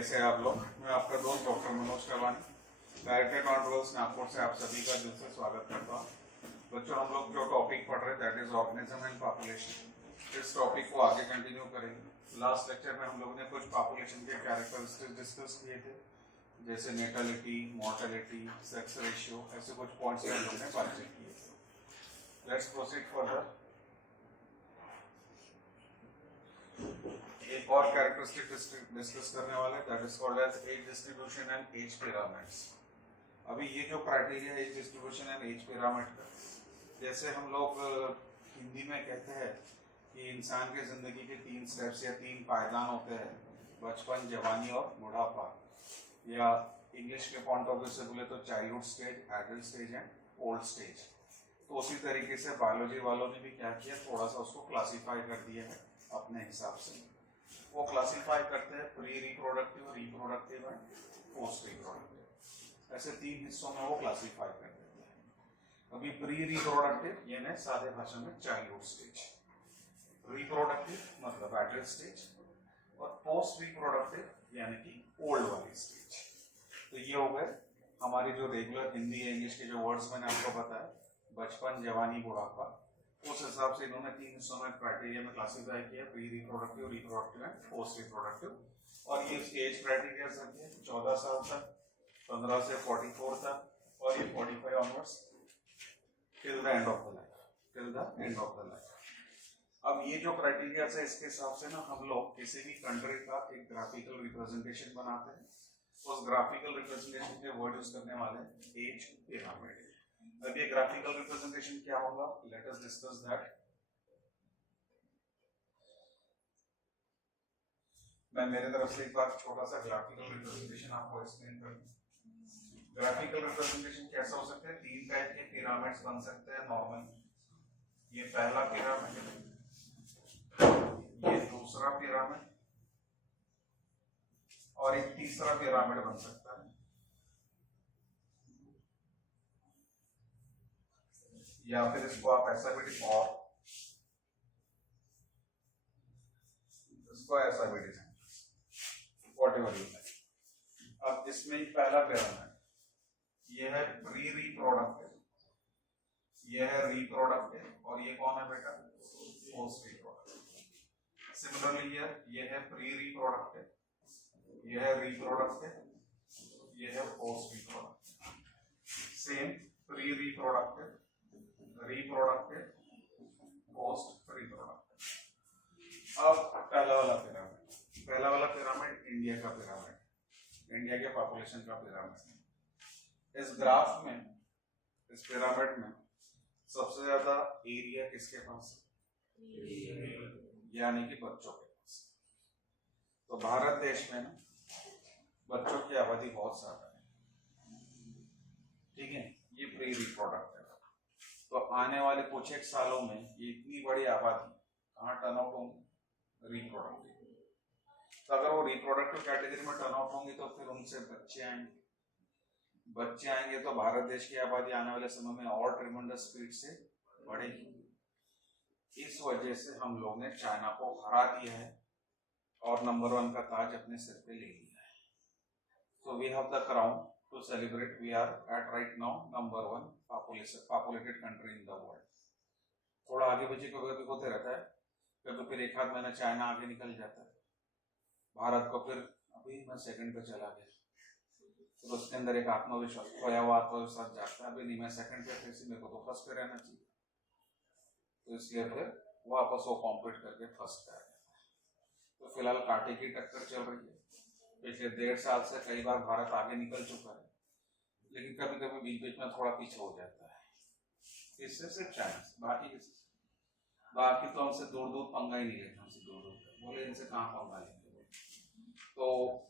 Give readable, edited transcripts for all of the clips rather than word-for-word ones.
कैसे हैं आप लोग। मैं आपका दोस्त डॉक्टर मनोज करवानी, डायरेक्टर कंट्रोल्स नागपुर से आप सभी का दिल से स्वागत करता हूँ। बच्चों, हम लोग जो टॉपिक पढ़ रहे that is organism and population, इस टॉपिक को आगे कंटिन्यू करेंगे। लास्ट लेक्चर में हम लोग ने कुछ पॉपुलेशन के कैरेक्टरिस्टिक्स डिस्कस किए थे, जैसे नेटलिटी, मोर्टेलिटी, सेक्स रेशियो, ऐसे कुछ पॉइंट्स हम लोग ने बातचीत किए थे। Let's proceed further. एक और कैरेक्टरिस्टिक डिस्कस करने वाले, that is called as age distribution and age pyramids. अभी ये जो क्राइटेरिया है age distribution and age pyramid का, जैसे हम लोग हिंदी में कहते हैं कि इंसान के जिंदगी के 3 स्टेप्स या 3 पायदान होते हैं, बचपन, जवानी और बुढ़ापा, या इंग्लिश के पॉइंट ऑफ व्यू से बोले तो childhood stage, adult stage and old stage. तो उसी तरीके से बायोलॉजी वालों ने भी क्या किया, थोड़ा सा उसको क्लासिफाई कर दिया है अपने हिसाब से। वो क्लासिफाई करते हैं pre reproductive, reproductive and post reproductive, ऐसे 3 हिस्सों में वो क्लासिफाई कर देते हैं। अभी प्री रिप्रोडक्टिव यानी सादे भाषा में चाइल्डहुड स्टेज, रिप्रोडक्टिव मतलब एडल्ट स्टेज, और पोस्ट रिप्रोडक्टिव यानी कि ओल्ड वाली स्टेज। तो ये हो गए हमारी जो रेगुलर हिंदी या इंग्लिश के जो वर्ड्स मैंने आपको बताया, बचपन, जवानी, बुढ़ापा। उस हिसाब से इन्होंने 3 हिस्सों में क्राइटेरिया में क्लासिफाई किया, pre reproductive, reproductive and post reproductive. और ये एज क्राइटेरिया रखे 14 साल तक, 15 से 44 तक, और ये 45 onwards till the end of the life, till the end of the life. अब ये जो क्राइटेरिया है, इसके हिसाब से ना हम लोग किसी भी कंट्री का एक ग्राफिकल रिप्रेजेंटेशन बनाते हैं। उस ग्राफिकल रिप्रेजेंटेशन के वर्ड यूज करने वाले एज पिरामिड। अब ये ग्राफिकल रिप्रेजेंटेशन क्या होगा, लेट अस डिस्कस दैट। मैं मेरे तरफ से एक बार छोटा सा ग्राफिकल रिप्रेजेंटेशन आपको एक्सप्लेन कर दूं। ग्राफिकल रिप्रेजेंटेशन कैसा हो सकता है, 3 टाइप के पिरामिड्स बन सकते हैं नॉर्मल। ये पहला पिरामिड, ये दूसरा पिरामिड, और एक तीसरा पिरामिड बन सकता है। या फिर इसको आप ऐसा भी और इसको ऐसा भी डिजाइन, व्हाटएवर यू लाइक। अब इसमें पहला पिरामिड, ये है प्री रिप्रोडक्टिव, ये है रिप्रोडक्टिव, और ये कौन है बेटा, पोस्ट रिप्रोडक्टिव। सिमिलरली ये है प्री रिप्रोडक्टिव, ये है रिप्रोडक्टिव, ये है post reproductive. Same pre reproductive, reproductive, post reproductive. अब पहला वाला पिरामिड इंडिया का पिरामिड, इंडिया के पॉपुलेशन का पिरामिड। इस ग्राफ में, इस पिरामिड में सबसे ज्यादा एरिया किसके पास है, यानी कि बच्चों के पास। तो भारत देश में ना बच्चों की आबादी बहुत ज्यादा है, ठीक है। ये प्री रिप्रोडक्टिव। तो आने वाले कुछ एक सालों में ये इतनी बड़ी आबादी कहाँ टर्न आउट होंगी, रिप्रोडक्टिव। तो अगर वो रिप्रोडक्टिव कैटेगरी में टर्न आउट होंगी तो फिर उनसे बच्चे आएंगे तो भारत देश की आबादी आने वाले समय में और ट्रिमेंडस स्पीड से बढ़ेगी। इस वजह से हम लोग ने चाइना को हरा दिया है और नंबर 1 का ताज अपने सिर पे ले लिया है। So we have the crown to celebrate. We are at right now number 1 populated country in the world. थोड़ा आगे पीछे कभी होते रहता है, कभी फिर एक आध महीना चाइना आगे निकल जाता है, भारत को फिर अभी मैं सेकंड पे चला गया, तो उसके अंदर एक आत्मविश्वास, खोया हुआ आत्मविश्वास जागता है, अभी नहीं मैं सेकंड पे थे, मेरे को तो फर्स्ट पे रहना चाहिए। तो इसलिए फिर वापस वो कॉम्पीट करके फर्स्ट पे आ गया। तो फिलहाल कांटे की टक्कर चल रही है। पिछले 1.5 साल से कई बार भारत आगे निकल चुका है, लेकिन कभी कभी बीच बीच में थोड़ा पीछे हो जाता है। इससे सिर्फ चाइना से, बाकी तो हमसे दूर दूर पंगा ही नहीं लेते, हमसे दूर दूर बोले इनसे कहाँ पंगा लेंगे। तो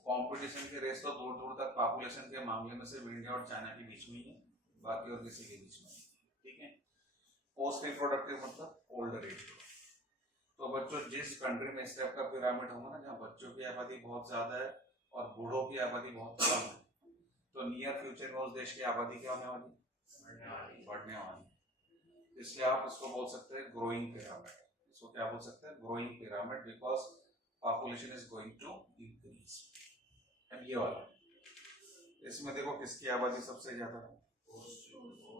कंपटीशन की रेस तो दूर दूर तक पॉपुलेशन के मामले में सिर्फ इंडिया और चाइना के बीच में ही है, बाकी और किसी के बीच में नहीं, ठीक है। पोस्ट रिप्रोडक्टिव मतलब ओल्डर एज। तो बच्चों, जिस कंट्री में इस टाइप का पिरामिड होगा ना, जहाँ बच्चों की आबादी बहुत ज्यादा है और बूढ़ों की आबादी बहुत कम है, तो नियर फ्यूचर में उस देश की आबादी क्या होने वाली, बढ़ने वाली। इसलिए आप इसको बोल सकते हैं ग्रोइंग पिरामिड। इसको क्या बोल सकते हैं, growing pyramid, because population is going to increase. अब ये वाला, इसमें देखो किसकी आबादी सबसे ज्यादा है,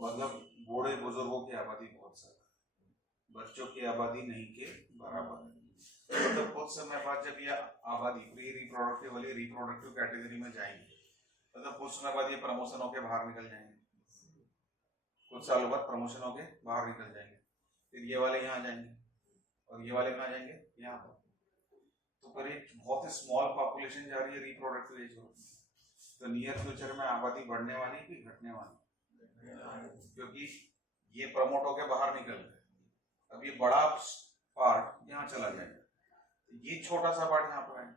मतलब बूढ़े बुजुर्गों की आबादी बहुत ज्यादा, बच्चों की आबादी नहीं के बराबर है। तो कुछ समय बाद जब ये आबादी प्री रिप्रोडक्टिव वाली रिप्रोडक्टिव कैटेगरी में जाएंगे, मतलब कुछ समय बाद ये प्रमोशन होके बाहर निकल जाएंगे, कुछ सालों बाद प्रमोशन होके बाहर निकल जाएंगे, फिर ये वाले यहाँ जाएंगे और ये वाले कहाँ जाएंगे, यहाँ पर। तो पर एक बहुत ही स्मॉल पॉपुलेशन जा रही है रिप्रोडक्टिव एज ग्रुप में। तो नियर फ्यूचर में आबादी बढ़ने वाली कि घटने वाली, क्योंकि ये प्रमोट होके बाहर निकल गए, अब ये बड़ा पार्ट यहाँ चला जाएगा, ये छोटा सा पार्ट यहाँ पर आएगा,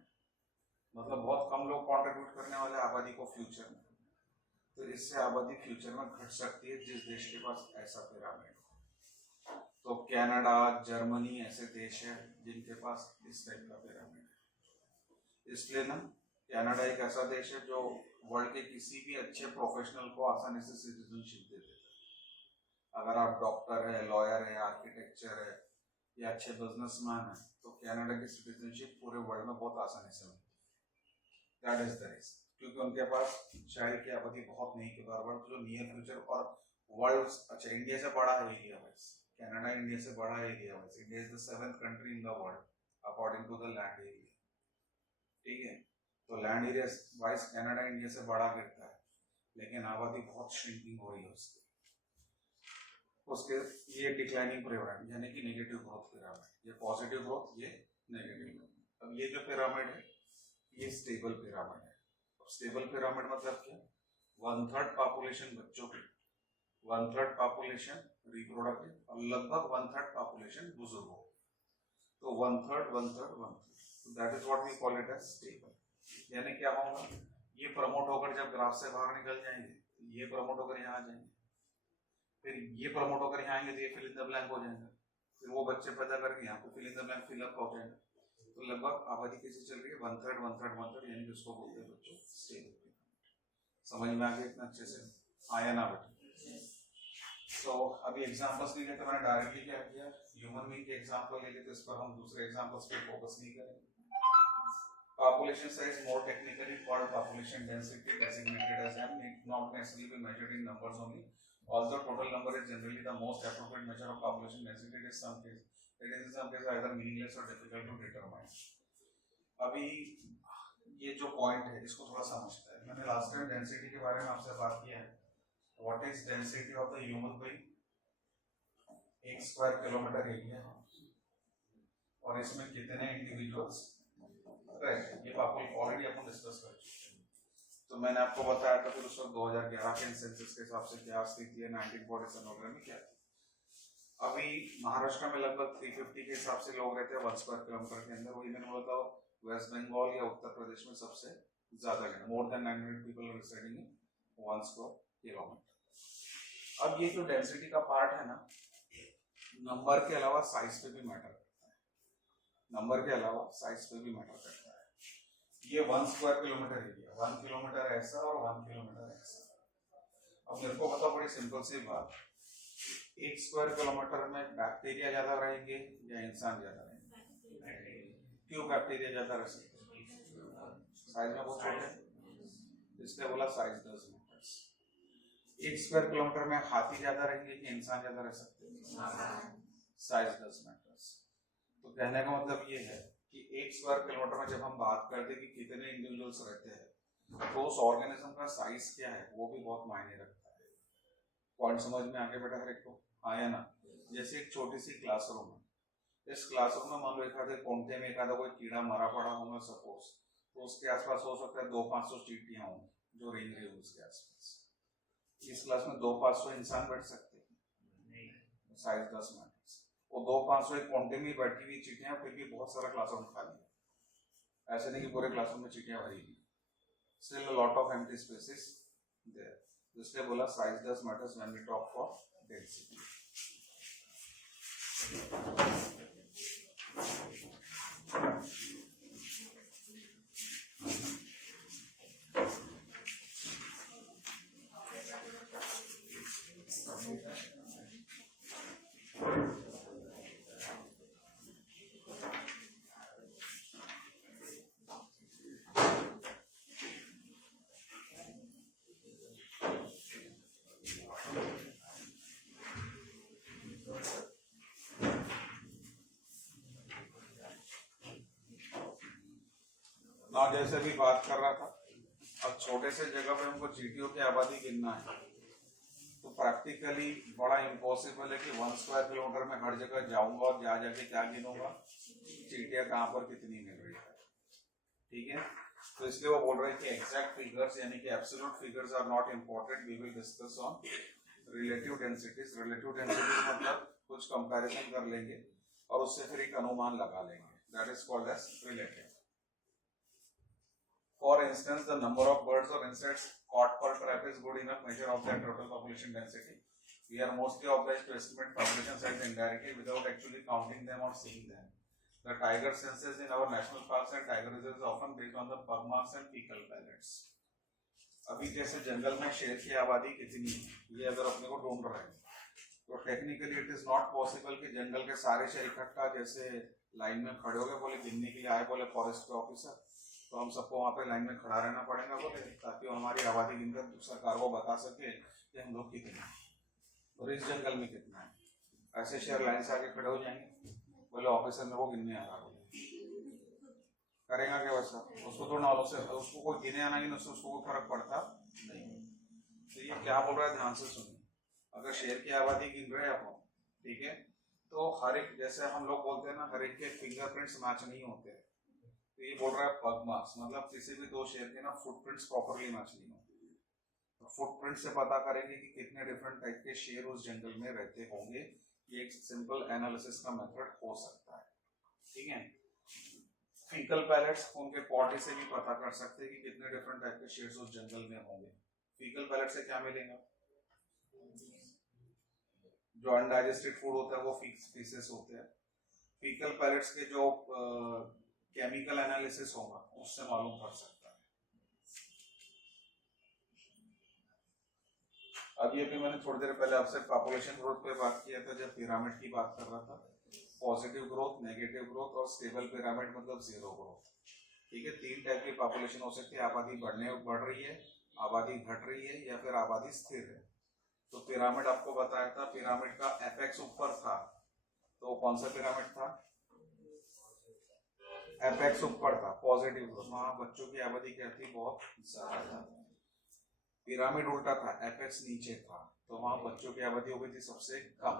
मतलब बहुत कम लोग कंट्रीब्यूट करने वाले आबादी को फ्यूचर में। तो इससे आबादी फ्यूचर में घट सकती है जिस देश के पास ऐसा पिरामिड हो। तो कनाडा, जर्मनी ऐसे देश है जिनके पास इस टाइप का पिरामिड है। इसलिए ना कनाडा एक ऐसा देश है जो वर्ल्ड के किसी भी अच्छे प्रोफेशनल को आसानी से सिटीजनशिप दे देता है। अगर आप डॉक्टर है, लॉयर है, आर्किटेक्चर है या अच्छे बिजनेसमैन है, तो कनाडा की सिटीजनशिप पूरे वर्ल्ड में बहुत आसानी से मिलती है। दैट इज द रीजन, क्योंकि उनके पास शहर की आबादी बहुत नहीं के बराबर, जो नियर फ्यूचर और वर्ल्ड, अच्छा इंडिया से बड़ा है एरिया वाइज, कनाडा इंडिया से बड़ा है area wise, India is the 7th country in the world according to the land area, ठीक है। तो land area wise Canada India से बड़ा गिरता है, लेकिन आबादी बहुत श्रिंकिंग हो रही है उसके ये डिक्लाइनिंग पिरामिड, यानी कि नेगेटिव ग्रोथ पिरामिड, ये पॉजिटिव ग्रोथ, ये नेगेटिव ग्रोथ। अब ये जो पिरामिड है ये स्टेबल पिरामिड है। स्टेबल पिरामिड मतलब क्या, 1/3 पॉपुलेशन बच्चों की, 1/3 पॉपुलेशन रिप्रोडक्टिव और लगभग 1/3 पॉपुलेशन बुजुर्गों, तो 1/3 1/3 1/3, that is what we call it as stable. यानी क्या होगा, ये प्रमोट होकर जब ग्राफ से बाहर निकल जाएंगे, ये प्रमोट होकर यहाँ आ जाएंगे, फिर ये प्रमोट होकर यहाँ आएंगे तो ये फिल इन द ब्लैंक हो जाएंगे, फिर वो बच्चे पैदा करके यहाँ पे fill in the blank fill up हो जाएगा। तो लगभग आबादी कैसे चल रही है, 1/3 1/3 1/3, यानी कि उसको बोलते हैं बच्चों स्टेबल। समझ में आ गया इतना अच्छे से, आया ना बेटा? तो अभी एग्जांपल्स नहीं लेते, मैंने डायरेक्टली क्या किया, ह्यूमन बीइंग के एग्जांपल ले लेते, इस पर हम दूसरे एग्जांपल्स पे फोकस नहीं करेंगे। Population size, more technically called population density, designated as m, need not necessarily be measured in numbers only. Although total number is generally the most appropriate measure of population density, it is in some cases either meaningless or difficult to determine. अभी ये जो point है इसको थोड़ा समझते हैं। मैंने last time density के बारे में आपसे बात किया है। What is density of the human being, 1 square kilometre area और इसमें कितने इंडिविजुअल्स, राइट, ये ऑलरेडी अपन डिस्कस कर चुके हैं। तो मैंने आपको बताया था फिर उस वक्त 2011 के सेंसस के हिसाब से क्या स्थिति है, 1947 वगैरह में क्या थी। अभी महाराष्ट्र में लगभग 350 के हिसाब से लोग रहते हैं 1 स्क्वायर किलोमीटर के अंदर। वही मैंने बोला था वेस्ट बंगाल या उत्तर प्रदेश में सबसे ज्यादा है, more than 900 people residing in 1 square kilometre. अब ये जो डेंसिटी का पार्ट है ना, नंबर के अलावा साइज पे भी मैटर करता है, नंबर के अलावा साइज पे भी मैटर करता है। ये 1 स्क्वायर किलोमीटर एरिया, 1 किलोमीटर ऐसा और 1 किलोमीटर ऐसा। अब मेरे को बताओ बड़ी सिंपल सी बात, 1 स्क्वायर किलोमीटर में बैक्टीरिया ज्यादा रहेंगे या इंसान ज्यादा रहेंगे? क्यों बैक्टीरिया ज्यादा रह सकते हैं? साइज में बहुत छोटे, इसलिए बोला साइज 10 मीटर। 1 स्क्वायर किलोमीटर में हाथी ज्यादा रहेंगे कि इंसान ज्यादा रह सकते हैं? साइज 10 मीटर। तो कहने का मतलब ये है कि 1 स्क्वायर किलोमीटर में जब हम बात करते हैं कि कितने इंडिविजुअल्स रहते हैं, तो उस ऑर्गेनिज्म का साइज क्या है वो भी बहुत मायने रखता है। पॉइंट समझ में आगे बेटा हर एक को आया ना? जैसे एक छोटी सी क्लासरूम है, इस क्लासरूम में मान लो एक आधे कोने में एक आधा कोई कीड़ा मरा पड़ा होगा सपोज, तो उसके आसपास हो सकता है 200-500 चींटियां होंगी जो रेंग रही है उसके आसपास। इस क्लास में 200-500 इंसान बैठ सकते हैं, साइज 10 मीटर। वो 200-500 एक कोने में बैठी हुई चींटियां, फिर भी बहुत सारा क्लासरूम खाली है। ऐसे नहीं कि पूरे क्लासरूम में चींटियां भरी हुई, still a lot of empty spaces there. इसलिए बोला size 10 matters when we talk for density. जैसे भी बात कर रहा था, अब छोटे से जगह पे हमको जीटीओ की आबादी गिनना है तो प्रैक्टिकली बड़ा इम्पॉसिबल है कि 1 स्क्वायर किलोमीटर में हर जगह जाऊंगा और जा जाके क्या गिनूंगा, चींटियां कहाँ पर कितनी मिल रही है। ठीक है, तो इसलिए वो बोल रहे हैं कि एग्जैक्ट फिगर्स यानी कि absolute figures are not important, we will discuss on relative densities. Relative densities मतलब कुछ कंपैरिजन कर लेंगे और उससे फिर एक अनुमान लगा लेंगे, that is called as relative. For instance, the number of birds or insects caught per trap is good enough measure of their total population density. We are mostly obliged to estimate population size indirectly without actually counting them or seeing them. The tiger census in our national parks and tiger reserves is often based on the pug marks and fecal pellets. अभी जैसे जंगल में शेर की आबादी कितनी है, ये अगर अपने को ढूंढ रहे हैं तो technically it is not possible कि जंगल के सारे शेर इकट्ठा जैसे लाइन में खड़े हो गए, बोले गिनने के लिए आए, बोले फॉरेस्ट के ऑफिसर, तो हम सबको वहाँ पे लाइन में खड़ा रहना पड़ेगा बोले, ताकि वो हमारी आबादी गिनकर सरकार को बता सके कि हम लोग कितने हैं और इस जंगल में कितना है। ऐसे शेर लाइन से आके खड़े हो जाएंगे, बोले ऑफिसर में वो गिनने आ रहा, बोले करेगा क्या वैसा, उसको थोड़ा मालूम से उसको कोई गिने आना गिने उससे उसको कोई फर्क पड़ता नहीं। तो ये क्या बोल रहा है ध्यान से सुनिए, अगर शेर की आबादी गिन रहे हैं आप, ठीक है, तो हर एक जैसे हम लोग बोलते हैं ना हर एक के फिंगरप्रिंट्स मैच नहीं होते, तो ये बोल रहा है पग मार्क्स मतलब किसी भी दो शेर के ना फुटप्रिंट्स प्रॉपर्ली मैच नहीं होते, तो फुटप्रिंट से पता करेंगे कि कितने डिफरेंट टाइप के शेर उस जंगल में रहते होंगे। ये एक सिंपल एनालिसिस का मेथड हो सकता है। ठीक है, फीकल पैलेट्स उनके पॉटी से भी पता कर सकते हैं कि कितने डिफरेंट टाइप के शेर उस जंगल में होंगे। फीकल पैलेट से क्या मिलेगा, जो अनडाइजेस्टेड फूड होता है वो फीसेस होते हैं। फीकल पैलेट्स के जो केमिकल एनालिसिस होगा उससे मालूम पड़ सकता है। अब ये भी मैंने थोड़ी देर पहले आपसे पॉपुलेशन ग्रोथ पे बात किया था जब पिरामिड की बात कर रहा था, पॉजिटिव ग्रोथ, नेगेटिव ग्रोथ और स्टेबल पिरामिड मतलब जीरो ग्रोथ। ठीक है, 3 टाइप की पॉपुलेशन हो सकती है, आबादी बढ़ रही है, आबादी घट रही है या फिर आबादी स्थिर है। तो पिरामिड आपको बताया था, पिरामिड का एपेक्स ऊपर था, तो कौन सा पिरामिड था, एपेक्स ऊपर था, पॉजिटिव ग्रोथ, वहां बच्चों की आबादी क्या थी, बहुत ज्यादा था। पिरामिड उल्टा था, एपेक्स नीचे था, तो वहां बच्चों की आबादी हो गई थी सबसे कम,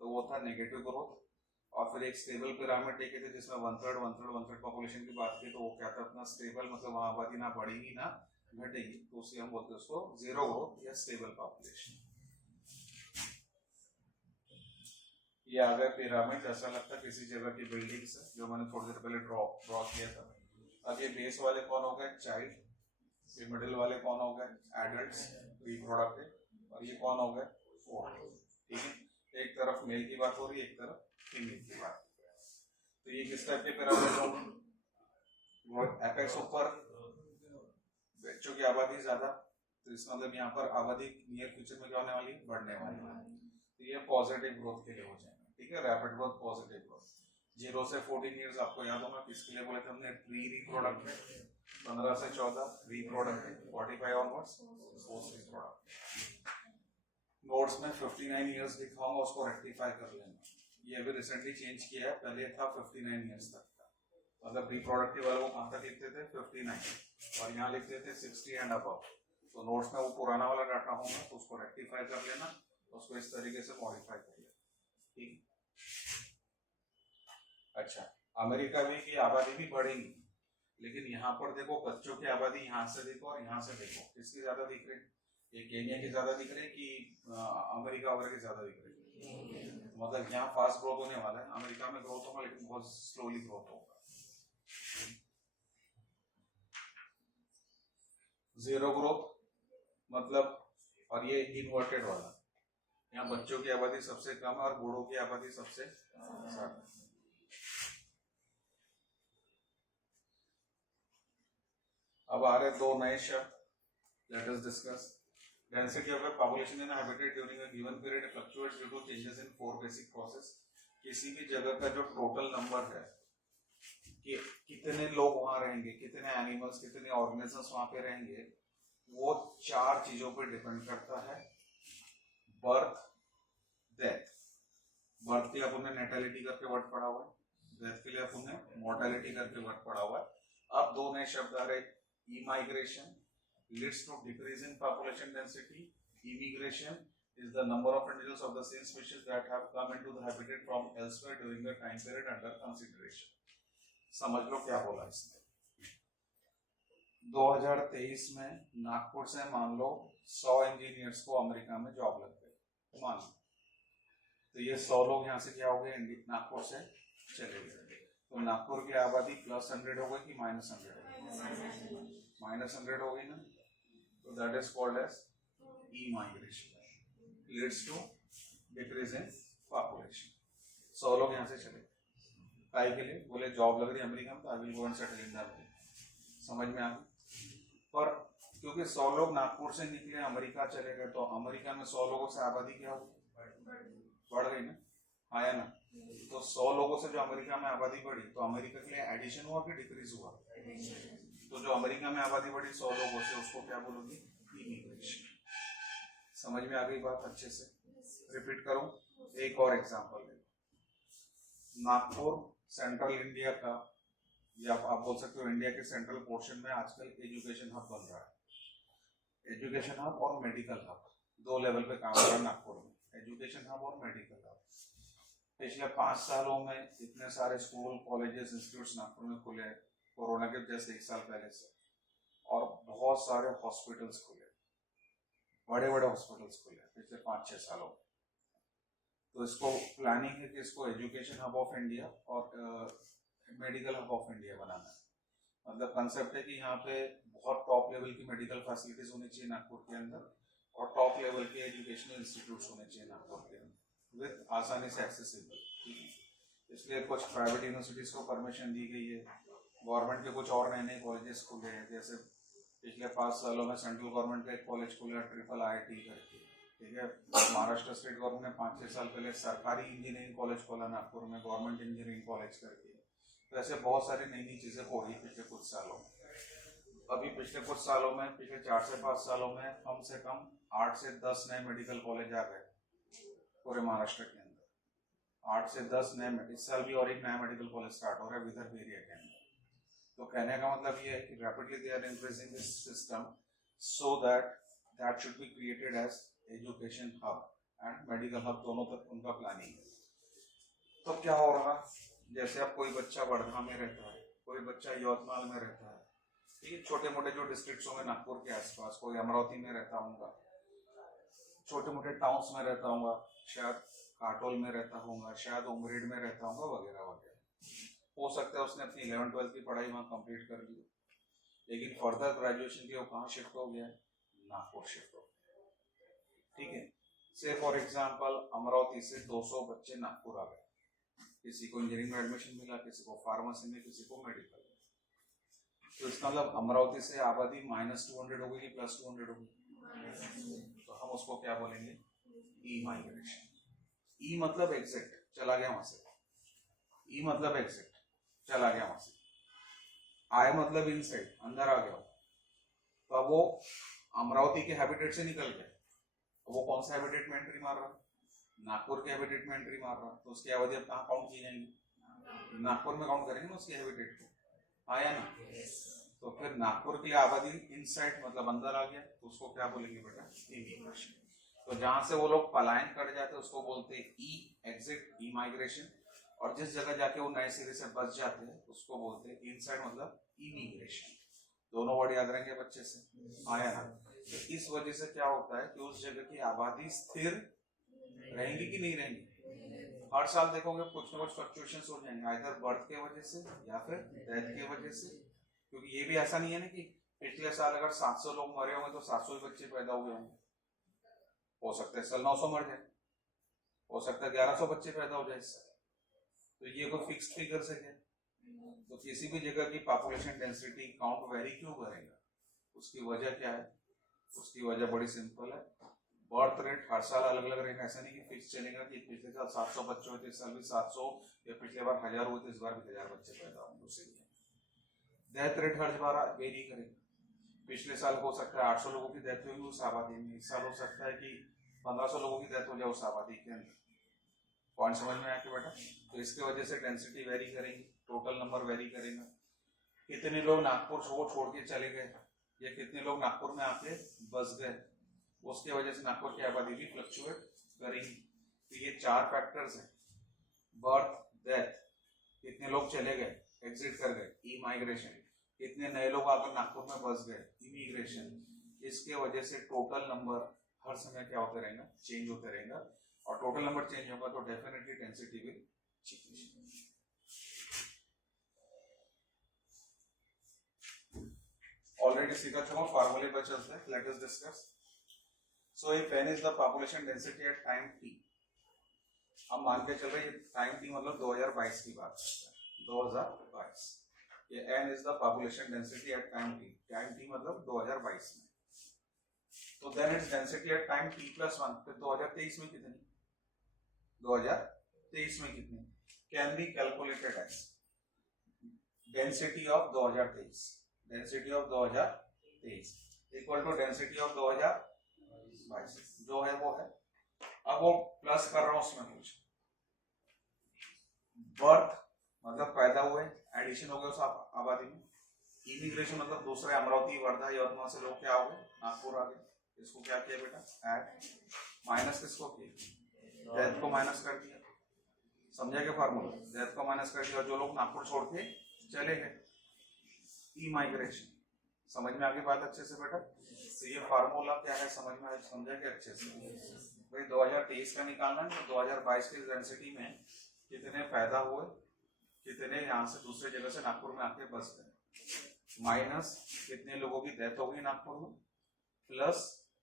तो वो था नेगेटिव ग्रोथ। और फिर एक स्टेबल पिरामिड देखे थे जिसमें 1/3 पॉपुलेशन की बात की, तो वो क्या था अपना स्टेबल, मतलब वहां आबादी ना बढ़ेगी ना घटेगी, तो उसलिए हम बोलते हैं उसको जीरो ग्रोथ या स्टेबल पॉपुलेशन। ये आ गया पिरामिड, ऐसा लगता है किसी जगह की बिल्डिंग से, जो मैंने थोड़ी देर पहले ड्रॉ किया था। अब ये बेस वाले कौन हो गए, चाइल्ड, ये मिडिल वाले कौन हो गए, एडल्ट्स, रिप्रोडक्टिव, और ये कौन हो गए, ओल्ड। ठीक है, एक तरफ मेल की बात हो रही है, एक तरफ फीमेल की बात। तो ये किस टाइप के पिरामिड होंगे, एपेक्स ऊपर, बच्चों की आबादी ज्यादा, तो इसका मतलब यहाँ पर आबादी नियर फ्यूचर में क्या होने वाली है, बढ़ने वाली है। तो ये पॉजिटिव ग्रोथ के लिए हो जाएगा। ठीक है, रैपिड ग्रोथ, पॉजिटिव ग्रोथ। 0 से 14 इयर्स आपको याद होगा किसके लिए बोले थे हमने, प्री रिप्रोडक्टिव, 15 से 14 reproductive, 45 onwards post reproductive. Notes में 59 इयर्स दिखाऊंगा, उसको रेक्टिफाई कर लेना, ये अभी रिसेंटली चेंज किया है, पहले था 59 इयर्स तक का, मतलब रिप्रोडक्टिव वाले को कहां तक लिखते थे 59, और यहाँ लिखते थे 60 एंड अबव। तो नोट्स में वो पुराना वाला डाटा होगा तो उसको रेक्टिफाई कर लेना, उसको इस तरीके से मॉडिफाई कर लेना। ठीक, अच्छा, अमेरिका में की आबादी भी बढ़ेगी, लेकिन यहाँ पर देखो बच्चों की आबादी यहाँ से देखो और यहाँ से देखो, किसकी ज्यादा दिख रही है, ये केन्या की ज्यादा दिख रही है कि अमेरिका वगैरह की ज्यादा दिख रही है। मतलब यहाँ फास्ट ग्रोथ होने वाला है, अमेरिका में ग्रोथ होगा लेकिन बहुत स्लोली ग्रोथ होगा। जीरो ग्रोथ मतलब, और ये इन्वर्टेड वाला, यहाँ बच्चों की आबादी सबसे कम है और बूढ़ों की आबादी सबसे ज्यादा। अब आ रहे 2 नए शब्द, let us discuss. Density of a population in a habitat during a given period fluctuates due to changes in 4 basic process. किसी भी जगह का जो टोटल नंबर है कि कितने लोग वहां रहेंगे, कितने एनिमल्स, कितने ऑर्गेनिजम्स वहां पे रहेंगे, वो 4 चीजों पर डिपेंड करता है। बर्थ, डेथ, बर्थ के लिए अपन ने नेटेलिटी करके वर्ड पढ़ा हुआ है, डेथ के लिए अपन ने मोर्टेलिटी करके वर्ड पढ़ा हुआ है, अब दो नए शब्द आ रहे, immigration leads to decrease in population density. Immigration is the number of individuals of the same species that have come into the habitat from elsewhere during the time period under consideration. समझ लो क्या बोला इसने। 2023 में नागपुर से मान लो 100 engineers को America में job लग गई, मान लो, तो ये 100 लोग यहाँ से क्या हो गए, नागपुर से चले गए, तो नागपुर की आबादी +100 हो गई कि -100 -100 हो गई ना, तो that is called as immigration, leads to decrease in population. 100 लोग यहाँ से चले काय के लिए, बोले जॉब लग रही है अमेरिका में तो I will go and settle in that, समझ में आ गई। पर क्योंकि 100 लोग नागपुर से निकले अमेरिका चले गए, तो अमेरिका में 100 लोगों से आबादी क्या हो, बढ़ गई ना, आया ना, तो 100 लोगों से जो अमेरिका में आबादी बढ़ी, तो अमेरिका के लिए एडिशन हुआ कि डिक्रीज हुआ, तो जो अमेरिका में आबादी बढ़ी 100 लोगों से, उसको क्या बोलोगे, इमिग्रेशन। समझ में आ गई बात अच्छे से, रिपीट करूं, एक और एग्जांपल ले, नागपुर सेंट्रल इंडिया का, या आप बोल सकते हो इंडिया के सेंट्रल पोर्शन में आजकल एजुकेशन हब बन रहा है। एजुकेशन हब और मेडिकल हब दो लेवल पे काम कर रहा है नागपुर में, एजुकेशन हब और मेडिकल हब। पिछले 5 सालों में इतने सारे स्कूल, कॉलेजेस, इंस्टीट्यूट्स नागपुर में खुले कोरोना के जैसे 1 साल पहले से, और बहुत सारे हॉस्पिटल्स खुले, बड़े बड़े हॉस्पिटल्स खुले पिछले 5-6 सालों में। तो इसको प्लानिंग है कि इसको एजुकेशन हब ऑफ इंडिया और मेडिकल हब ऑफ इंडिया बनाना है। मतलब कंसेप्ट है कि यहाँ पे बहुत टॉप लेवल की मेडिकल फैसिलिटीज होनी चाहिए नागपुर के अंदर, और टॉप लेवल के एजुकेशनल इंस्टीट्यूट्स होने चाहिए नागपुर के अंदर विद आसानी से एक्सेसिबल। इसलिए कुछ प्राइवेट यूनिवर्सिटीज को परमिशन दी गई है, गवर्नमेंट के कुछ और नए नए कॉलेजेस खुले हैं, जैसे पिछले 5 सालों में सेंट्रल गवर्नमेंट का एक कॉलेज खुला IIIT करके, ठीक है। महाराष्ट्र स्टेट गवर्नमेंट ने 5-6 साल पहले सरकारी इंजीनियरिंग कॉलेज खोला नागपुर में, गवर्नमेंट इंजीनियरिंग कॉलेज करके। तो ऐसे बहुत सारी नई नई चीजें खोली पिछले कुछ सालों में। अभी पिछले कुछ सालों में, पिछले 4 से 5 सालों में कम से कम 8 से 10 नए मेडिकल कॉलेज आ गए पूरे महाराष्ट्र के अंदर, 8 से 10 नए। इस साल भी और एक नया मेडिकल कॉलेज स्टार्ट हो रहा है विदर्भ एरिया के अंदर। तो कहने का मतलब ये है कि rapidly they are increasing this system so that should be created as education hub and medical hub, दोनों तक उनका प्लानिंग है। तो क्या हो रहा, जैसे अब कोई बच्चा वर्धा में रहता है, कोई बच्चा यवतमाल में रहता है, ठीक है, छोटे मोटे जो डिस्ट्रिक्ट्स होंगे नागपुर के आसपास, कोई अमरावती में रहता होगा, छोटे मोटे टाउन्स में रहता होगा, शायद काटोल में रहता होगा, शायद उमरेड में रहता होगा, वगैरह वगैरह। हो सकता है उसने अपनी 11th-12th की पढ़ाई वहां कंप्लीट कर ली, लेकिन फर्दर ग्रेजुएशन के लिए वो कहाँ शिफ्ट हो गया, नागपुर शिफ्ट हो गया, ठीक है। से फॉर एग्जांपल अमरावती से 200 बच्चे नागपुर आ गए, किसी को इंजीनियरिंग में एडमिशन मिला, किसी को फार्मेसी में, किसी को मेडिकल में। तो इसका मतलब अमरावती से आबादी -200 हो गई कि +200 हो गई, तो हम उसको क्या बोलेंगे, ई माइग्रेशन। ई मतलब एग्जिट, चला गया वहां से, ई मतलब एग्जिट, चला गया वहां से, आय मतलब इनसाइड, अंदर आ गया, तो अब वो अमरावती के हैबिटेट से निकल गया, वो कौन सा हैबिटेट में एंट्री मार रहा, नागपुर के हैबिटेट में एंट्री मार रहा, तो उसकी आबादी अब कहाँ काउंट की जाएंगी, नागपुर में काउंट करेंगे ना उसके हैबिटेट को, आया ना। तो फिर नागपुर की आबादी इनसाइड मतलब अंदर आ गया, तो उसको क्या बोलेंगे बेटा, इमिग्रेशन। तो जहां से वो लोग पलायन कर जाते हैं उसको बोलते हैं ई एग्जिट, ई माइग्रेशन, और जिस जगह जाके वो नए सिरे से बच जाते हैं उसको बोलते हैं इनसाइड मतलब इमिग्रेशन। दोनों वर्ड याद रहेंगे बच्चे से, आया ना। तो इस वजह से क्या होता है कि उस जगह की आबादी स्थिर रहेंगी कि नहीं रहेंगी, हर साल देखोगे कुछ ना कुछ फ्लक्चुएशंस हो जाएंगे, आइदर बर्थ के वजह से या फिर डेथ के वजह से। क्योंकि ये भी ऐसा नहीं है ना कि पिछले साल अगर 700 लोग मरे होंगे तो 700 बच्चे पैदा हुए होंगे, हो सकता है साल 900 मर जाए, हो सकता है 1100 बच्चे पैदा हो जाए इस साल। तो ये कोई फिक्स्ड फिगर से है, तो किसी भी जगह की पॉपुलेशन डेंसिटी काउंट वेरी क्यों करेगा, उसकी वजह क्या है, उसकी वजह बड़ी सिंपल है, बर्थ रेट हर साल अलग अलग रहेगा, ऐसा नहीं कि फिक्स चलेगा कि पिछले साल 700 बच्चे हुए थे इस साल भी 700, या पिछले बार 1000 हुए थे इस बार भी 1000 बच्चे पैदा होंगे, उसे डेथ रेट हर बार वेरी करेगा। पिछले साल हो सकता है 800 लोगों की डेथ हुई उस आबादी में, इस साल हो सकता है कि 1500 लोगों की डेथ हो जाए उस आबादी के अंदर। पॉइंट समझ में आया कि बेटा, तो इसके वजह से डेंसिटी वेरी करेगी, टोटल नंबर वेरी करेगा। कितने लोग नागपुर छोड़ के चले गए या कितने लोग नागपुर में आके बस गए, उसके वजह से नागपुर की आबादी भी फ्लक्चुएट करेगी। तो ये 4 फैक्टर्स हैं, बर्थ, डेथ, कितने लोग चले गए, एग्जिट कर गए, ई माइग्रेशन, कितने नए लोग आकर नागपुर में बस गए, इमिग्रेशन, इसके वजह से टोटल नंबर हर समय क्या होते रहेगा, चेंज होते रहेगा। और टोटल नंबर चेंज होगा तो definitely density will change. Already सीखा था, फार्मूले पर चलते हैं, let us discuss. So if n is the population density at time t, अब मान के चल रहे हैं टाइम t मतलब 2022 की बात करते हैं, 2022, ये n is the population density at time t, time t मतलब 2022 में, तो then it's density at time t plus 1, फिर 2023 में कितनी, 2023 में कितनी, can be calculated as density of 2023, density of 2023 equal to density of 2022, जो है वो है। अब वो प्लस कर रहा हूं उसमें कुछ, बर्थ मतलब पैदा हुए, एडिशन हो गया उस आबादी में, इमिग्रेशन मतलब दूसरे अमरावती, वर्धा, यवतमाल से लोग क्या हो गए, नागपुर आ गए, इसको क्या किया बेटा, ऐड, माइनस किसको किया, डेथ को माइनस कर दिया, समझा क्या फार्मूला, डेथ को माइनस कर दिया, जो लोग नागपुर छोड़ के चले गए, ई माइग्रेशन। समझ में आ गई बात अच्छे से बेटा? तो ये फार्मूला क्या है, समझ में समझा क्या अच्छे से? भाई 2023 का निकालना है, तो 2022 की डेंसिटी में कितने पैदा हुए, कितने यहाँ से दूसरे जगह से नागपुर में आके बस गए, माइनस कितने लोगों की डेथ हो गई नागपुर में, प्लस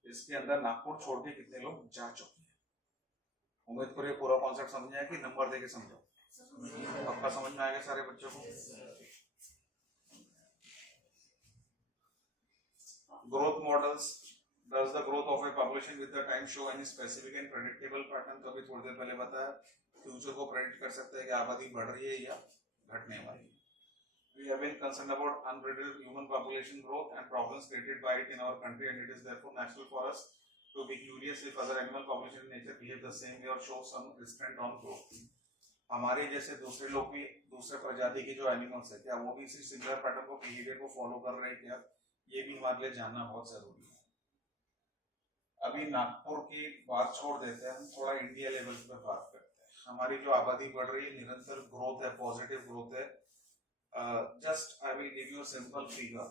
इसके अंदर नागपुर छोड़ के कितने लोग जा चुके हैं। उम्मीद करो ये पूरा कॉन्सेप्ट समझ आया कि नंबर देके समझो, पक्का समझ में आएगा सारे बच्चों को। Growth models, does the growth of a population with the time show any specific and predictable pattern? तो अभी थोड़ी देर पहले बताया, फ्यूचर को प्रेडिक्ट कर सकते हैं कि आबादी बढ़ रही है या घटने वाली है। We have been concerned about unpredictable human population growth and problems created by it in our country, and it is therefore natural for us to be curious if other animal population in nature behave the same way or show some restraint on growth. हमारे जैसे दूसरे लोग भी, दूसरे प्रजाति के जो animals है, क्या वो भी इसी सिमिलर पैटर्न को, बिहेवियर को फॉलो कर रहे हैं क्या, ये भी हमारे लिए जानना बहुत जरूरी है। अभी नागपुर की बात छोड़ देते हैं, हम थोड़ा इंडिया लेवल पे बात करते हैं। हमारी जो आबादी बढ़ रही है, निरंतर ग्रोथ है, पॉजिटिव ग्रोथ है। Just I will give you simple figure,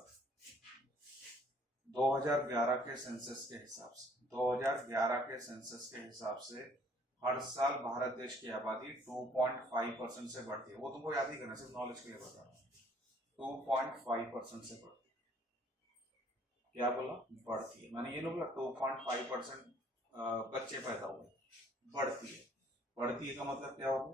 2011 के सेंसस के हिसाब से, 2011 के सेंसस के हिसाब से हर साल भारत देश की आबादी 2.5% से बढ़ती है। वो तुमको याद ही करना, सिर्फ नॉलेज के लिए बता रहा हूँ, 2.5% से बढ़ती है। क्या बोला, बढ़ती है, मैंने ये नहीं बोला 2.5% बच्चे पैदा हुए, बढ़ती है। बढ़ती है का मतलब क्या होगा,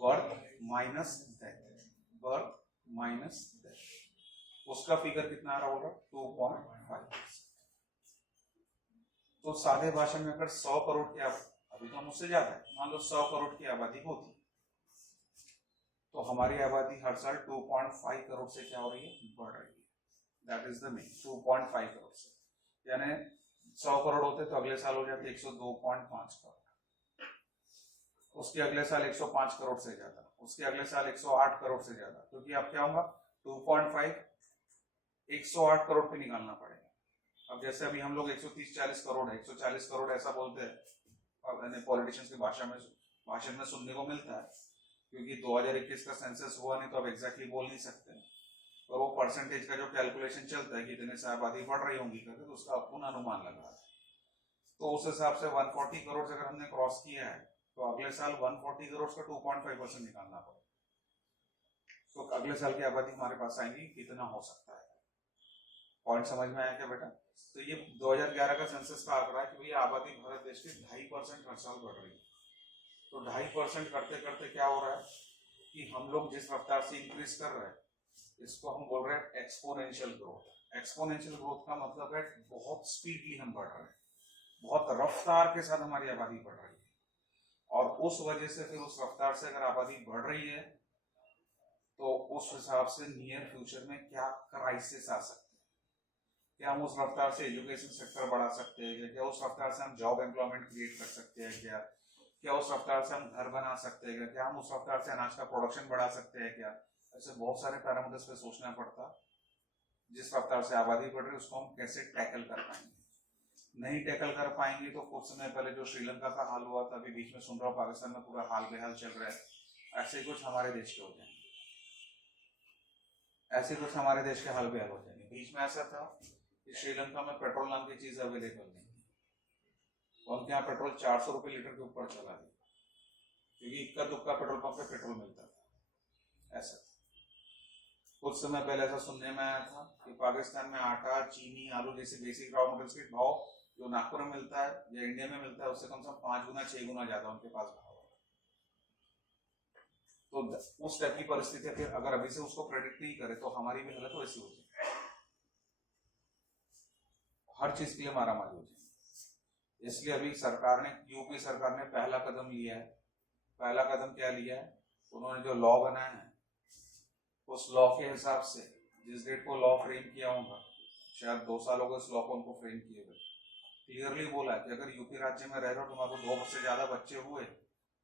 birth minus death, birth minus death, उसका फिगर कितना आ रहा होगा, 2.5%। तो सादे भाषा में अगर 100 करोड़ की, अभी तो हम उससे ज्यादा है, मान लो 100 करोड़ की आबादी होती, तो हमारी आबादी हर साल 2.5 करोड़ से क्या हो रही है, बढ़ रही है। That is the mean, 2.5 crore से, यानी 100 करोड़ होते तो अगले साल हो जाते 102.5 करोड़, उसके अगले साल 105 करोड़ से ज्यादा, उसके अगले साल 108 करोड़ से ज्यादा, क्योंकि अब क्या होगा 2.5 108 करोड़ पे निकालना पड़ेगा। अब जैसे अभी हम लोग 130-40 करोड़ है, 140 करोड़ ऐसा बोलते हैं पॉलिटिशियंस की भाषा में, भाषण में सुनने को मिलता है, क्योंकि 2021 का सेंसस हुआ नहीं तो अब एग्जैक्टली बोल नहीं सकते, और वो परसेंटेज का जो कैलकुलेशन चलता है कि इतने से आबादी बढ़ रही होंगी करके, तो उसका अपन अनुमान लगा है। तो उस हिसाब से 140 करोड़ से अगर हमने क्रॉस किया है, तो अगले साल 140 करोड़ का 2.5% निकालना पड़ेगा, तो अगले साल की आबादी हमारे पास आएंगी कितना हो सकता है। पॉइंट समझ में आया क्या बेटा? तो ये 2011 का सेंसस का आंकड़ा है कि भैया आबादी भारत देश की 2.5% हर साल बढ़ रही है। तो 2.5% करते करते क्या हो रहा है कि हम लोग जिस रफ्तार से इंक्रीज कर रहे हैं, इसको हम बोल रहे हैं एक्सपोनेंशियल ग्रोथ। एक्सपोनेंशियल ग्रोथ का मतलब है बहुत स्पीडली हम बढ़ रहे हैं, बहुत रफ्तार के साथ हमारी आबादी बढ़ रही है, और उस वजह से फिर उस रफ्तार से अगर आबादी बढ़ रही है तो उस हिसाब से नियर फ्यूचर में क्या क्राइसिस आ सकते हैं, क्या हम उस रफ्तार से एजुकेशन सेक्टर बढ़ा सकते हैं क्या, उस रफ्तार से हम जॉब एम्प्लॉयमेंट क्रिएट कर सकते हैं क्या उस रफ्तार से हम घर बना सकते हैं क्या हम उस रफ्तार से अनाज का प्रोडक्शन बढ़ा सकते हैं क्या, ऐसे बहुत सारे पैरामीटर्स पे सोचना पड़ता। जिस रफ्तार से आबादी बढ़ रही है उसको हम कैसे टैकल कर पाएंगे। नहीं टैकल कर पाएंगे तो कुछ समय पहले जो श्रीलंका का हाल हुआ था, अभी बीच में सुन रहा हूँ पाकिस्तान में पूरा हाल बेहाल चल रहा है, ऐसे कुछ हमारे देश के हो जाएंगे, ऐसे कुछ हमारे देश के हाल बेहाल हो जाएंगे। बीच में ऐसा था कि श्रीलंका में पेट्रोल नाम की चीज अवेलेबल नहीं थी, उनके यहाँ पेट्रोल 400 रुपये लीटर के ऊपर चला गया, क्योंकि इक्का दुक्का पेट्रोल पंप पे पेट्रोल मिलता था। ऐसा कुछ समय पहले ऐसा सुनने में आया था कि पाकिस्तान में आटा, चीनी, आलू जैसे बेसिक रॉ मटेरियल्स के भाव जो नागपुर में मिलता है या इंडिया में मिलता है उससे कम से कम 5 गुना 6 गुना ज्यादा उनके पास भाव है। तो उस टाइप की परिस्थिति फिर अगर अभी से उसको प्रेडिक्ट नहीं करे तो हमारी भी हालत वैसी हो जाए, हर चीज के लिए मारामारी हो जाए। इसलिए अभी सरकार ने, यूपी सरकार ने पहला कदम लिया है। पहला कदम क्या लिया है, उन्होंने जो लॉ बनाया है उस लॉ के हिसाब से जिस डेट को लॉ फ्रेम किया होगा, शायद 2 साल हो गए उस लॉ को उनको फ्रेम किए हुए, क्लियरली बोला कि अगर यूपी राज्य में रह रहे हो, तुम्हारे 2 से ज्यादा बच्चे हुए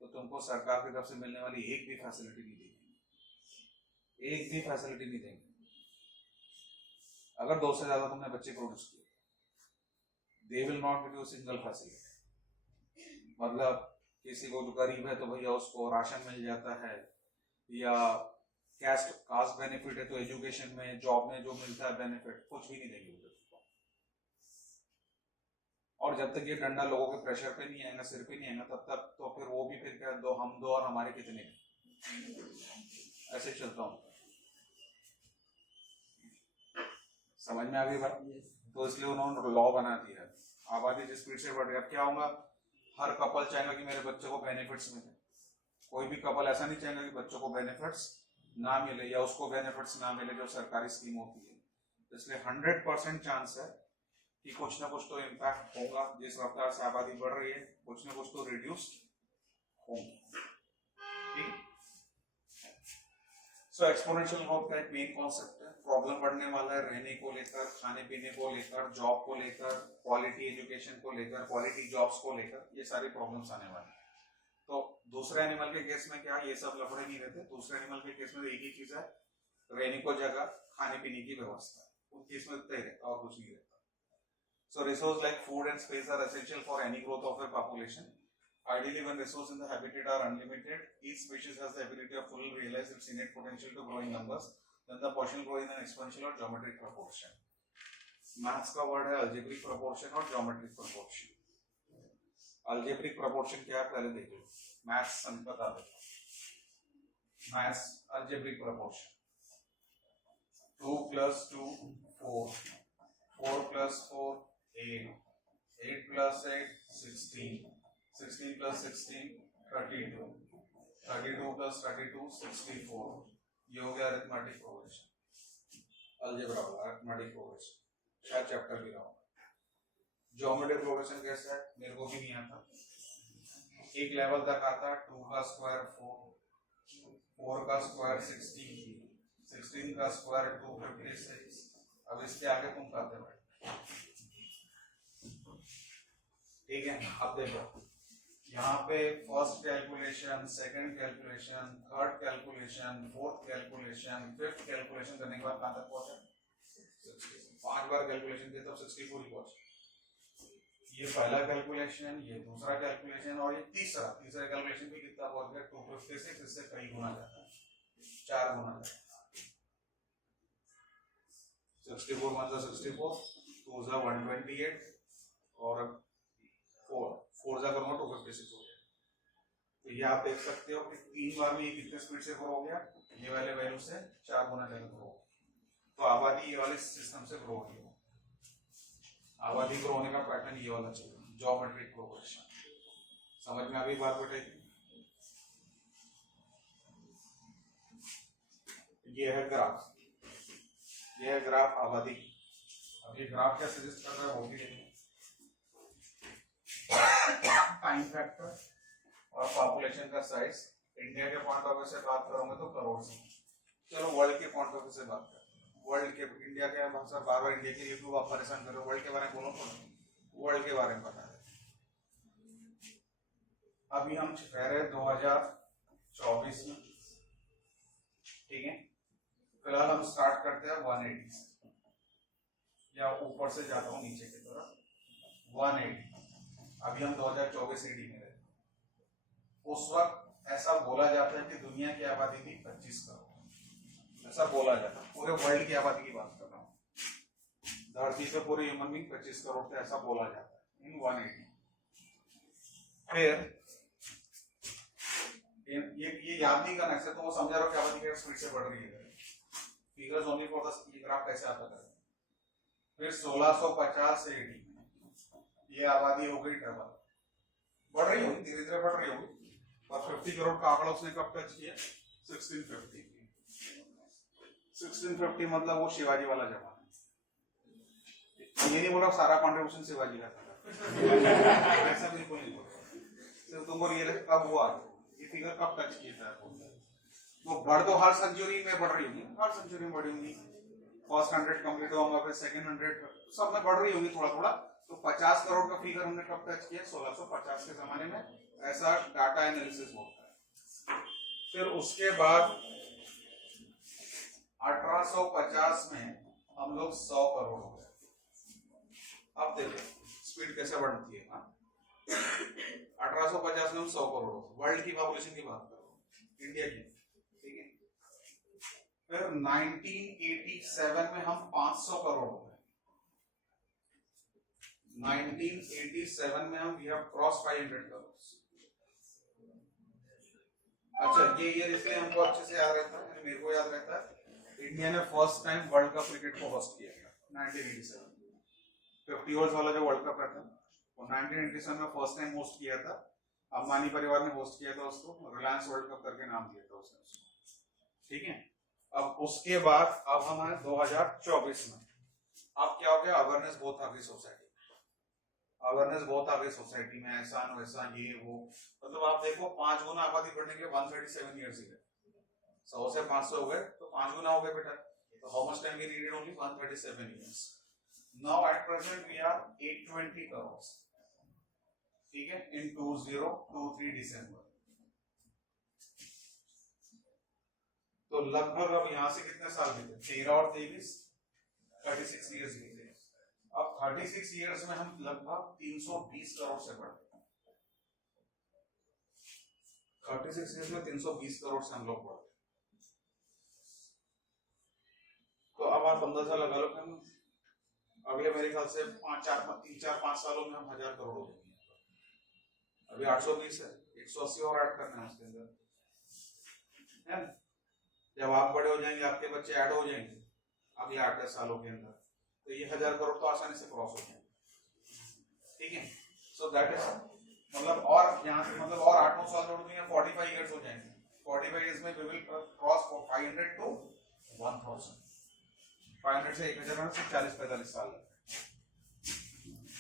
तो तुमको सरकार की तरफ से मिलने वाली एक भी फैसिलिटी नहीं देंगे, एक भी फैसिलिटी नहीं देंगे। अगर 2 से ज्यादा तुमने बच्चे प्रोड्यूस किए, they will not give you single facility. मतलब किसी को जो गरीब है तो भैया उसको राशन मिल जाता है, या कास्ट बेनिफिट है तो एजुकेशन में, जॉब में जो मिलता है बेनिफिट, कुछ भी नहीं देंगे उधर। और जब तक ये डंडा लोगों के प्रेशर पे नहीं आएगा, सिर पे नहीं आएगा, तब तक तो फिर वो भी फिर क्या, हम दो और हमारे कितने, ऐसे चलता हूँ। समझ में आ गई बात? तो इसलिए उन्होंने लॉ बना दिया है। आबादी जिस स्पीड से बढ़ रही है, अब क्या होगा, हर कपल चाहेगा कि मेरे बच्चे को बेनिफिट्स मिले। कोई भी कपल ऐसा नहीं चाहेगा कि बच्चों को बेनिफिट्स ना मिले या उसको बेनिफिट्स ना मिले जो सरकारी स्कीम होती है। इसलिए 100% चांस है कि कुछ ना कुछ तो इम्पैक्ट होगा। जिस रफ्तार से आबादी बढ़ रही है कुछ ना कुछ तो रिड्यूस होंगे। ठीक, सो एक्सपोनेंशियल ग्रोथ का एक मेन कॉन्सेप्ट है। प्रॉब्लम बढ़ने वाला है रहने को लेकर, खाने पीने को लेकर, जॉब को लेकर, क्वालिटी एजुकेशन को लेकर, क्वालिटी जॉब्स को लेकर, ये सारी प्रॉब्लम्स आने वाली है। तो दूसरे एनिमल के केस में क्या, ये सब लफड़े नहीं रहते। दूसरे एनिमल के केस में एक ही चीज है, रहने को जगह, खाने पीने की व्यवस्था, उस केस में इतना ही रहता और कुछ नहीं रहता। So resources like food and space are essential for any growth of a population. Ideally, when resources in the habitat are unlimited, each species has the ability of fully realize its innate potential to grow in numbers. Then the portion grow in an exponential or geometric proportion. Maths का word है algebraic proportion और geometric proportion. Algebraic proportion क्या है पहले देख लो, maths सम बता दो। Maths algebraic proportion 2 plus 2 4, 4 plus 4 8, 8 plus 8 16, 16 plus 16 32, 32 plus 32 64। ये हो गया अरिथमेटिक प्रोग्रेशन, अलजेब्रा होगा अरिथमेटिक प्रोग्रेशन, शायद चैप्टर भी रहा होगा। ज्योमेट्रिक प्रोग्रेशन कैसा है मेरे को भी नहीं आता। एक लेवल तक आता है 2 का स्क्वायर 4, 4 का स्क्वायर 16, 16 का स्क्वायर 256। अब इसके आगे तुम करते बैठ, ठीक है। अब देखो यहाँ पे first calculation, second calculation, third calculation, fourth calculation, fifth calculation करने के बाद कहां तक पहुंचे, 5 बार कैलकुलेशन किया तब 64 ही पहुंचे। ये पहला कैलकुलेशन, ये दूसरा कैलकुलेशन और ये तीसरा कैलकुलेशन भी कितना पहुंच गया 256, इससे कई गुना जाता है, 4 गुना जाता है। 64 मतलब 64, 2 जा 128 और 4 जा करूंगा 256 हो गया। तो ये आप देख सकते हो कि 3 बार में ये कितने स्पीड से ग्रो हो गया, ये वाले वैल्यू से 4 गुना ज्यादा ग्रो हो गया। तो आबादी ये वाले सिस्टम से ग्रो हो गई। आबादी ग्रो होने का पैटर्न ये वाला चाहिए, ज्योमेट्रिक प्रोग्रेशन। समझ में आ गई बात बेटे? ये है ग्राफ, ये है ग्राफ आबादी। अब ये ग्राफ क्या सजेस्ट कर रहा है वो भी देखिए, टाइम फैक्टर और पॉपुलेशन का साइज। इंडिया के पॉइंट ऑफ व्यू से बात करोगे तो करोड़ से, चलो वर्ल्ड के पॉइंट ऑफ व्यू से बात करें। वर्ल्ड के, इंडिया के सर बार बार इंडिया के लिए क्यों आप परेशान कर रहे हो, वर्ल्ड के बारे में बोलो तो, वर्ल्ड के बारे में बता दें। अभी हम रह रहे 2024 में, ठीक है। फिलहाल हम स्टार्ट करते हैं 180 से, या ऊपर से जाता हूँ नीचे की तरफ 180। अभी हम 2024 एडी में रहते हैं। उस वक्त ऐसा बोला जाता है कि दुनिया की आबादी थी 25 करोड़, ऐसा बोला जाता है। पूरे वर्ल्ड की आबादी की बात कर रहा हूँ, धरती पे पूरे ह्यूमन बीइंग 25 करोड़ थे, ऐसा बोला जाता है इन 180। फिर ये याद नहीं करना है, तो वो समझा रहा कि आबादी की स्पीड से बढ़ रही है, फिगर्स ओनली फॉर द ये ग्राफ कैसे आता है। फिर 1650 एडी ये आबादी हो गई डबल, बढ़ रही होगी, धीरे धीरे बढ़ रही होगी, और 50 करोड़ का आंकड़ा उसने कब टच किया? 1650। 1650 मतलब वो शिवाजी वाला जमाना। ये नहीं बोल रहा सारा कंट्रीब्यूशन शिवाजी का था, ऐसा बिल्कुल नहीं बोल रहा। सिर्फ तुमको रियलाइज कब हुआ, ये फिगर कब टच किया था। तो बढ़ तो हर सेंचुरी में बढ़ रही होगी, हर सेंचुरी में बढ़ी होंगी। फर्स्ट 100 कंप्लीट होगा, फिर सेकंड 100 सब में बढ़ रही होगी थोड़ा थोड़ा। तो 50 करोड़ का फिगर हमने कब टच किया? 1650 के जमाने में। ऐसा डाटा एनालिसिस होता है। फिर उसके बाद 1850 में हम लोग 100 करोड़ हो गए। अब देखो स्पीड कैसे बढ़ती है। 1850 में हम 100 करोड़ हो, वर्ल्ड की पॉपुलेशन की बात कर रहा हूँ, इंडिया की, ठीक है। फिर 1987 में हम 500 करोड़ हो गए। 1987 में हम वी हैव क्रॉस 500 करोड़। अच्छा, ये ईयर इसलिए हमको अच्छे से याद रहता है, मेरे को याद रहता है, इंडिया ने first time world cup cricket को होस्ट किया था 1987। 50 ओवर्स वाला जो वर्ल्ड कप रहता वो 1987 में फर्स्ट टाइम होस्ट किया था। अंबानी परिवार ने होस्ट किया था उसको, रिलायंस वर्ल्ड कप करके नाम दिया था उसने उसको, ठीक है। अब उसके बाद अब हम हैं 2024 में। अब क्या हो गया? अवेयरनेस बहुत आ गई सोसाइटी, अवेयरनेस बहुत आ गई सोसाइटी में, ऐसा न वैसा ये वो। मतलब आप देखो 5 गुना आबादी बढ़ने के 137 ईयर्स ही गए, 100 से 500 हो गए तो 5 गुना हो गए बेटा। तो how much time we needed? Only 137 years. Now at present we are 820 crore, ठीक है, इन 2023 दिसंबर। तो लगभग अब यहां से कितने साल बीते? 13 और 23, 36 ईयर्स बीते। अब 36 ईयर्स में हम लगभग 320 करोड़ से बढ़े। 36 ईयर्स में 320 करोड़ से हम लोग बढ़े। तो अब आप अंदाजा लगा लो कि हम अगले मेरे ख्याल से 3-4-5 सालों में हम 1000 करोड़ हो जाएंगे। अभी 820 है, 180 और ऐड करना है उसके अंदर, है ना? जब आप बड़े हो जाएंगे, आपके बच्चे ऐड हो जाएंगे अगले 8-10 सालों के अंदर, तो ये 1000 करोड़ तो आसानी से क्रॉस हो जाएंगे, ठीक है। सो दैट इज मतलब, और यहाँ से मतलब और 8-9 साल जोड़ देंगे 45 इयर्स हो जाएंगे। 45 इयर्स में वी विल क्रॉस 500 टू 1000। 500 से 1000 से 40-45 साल,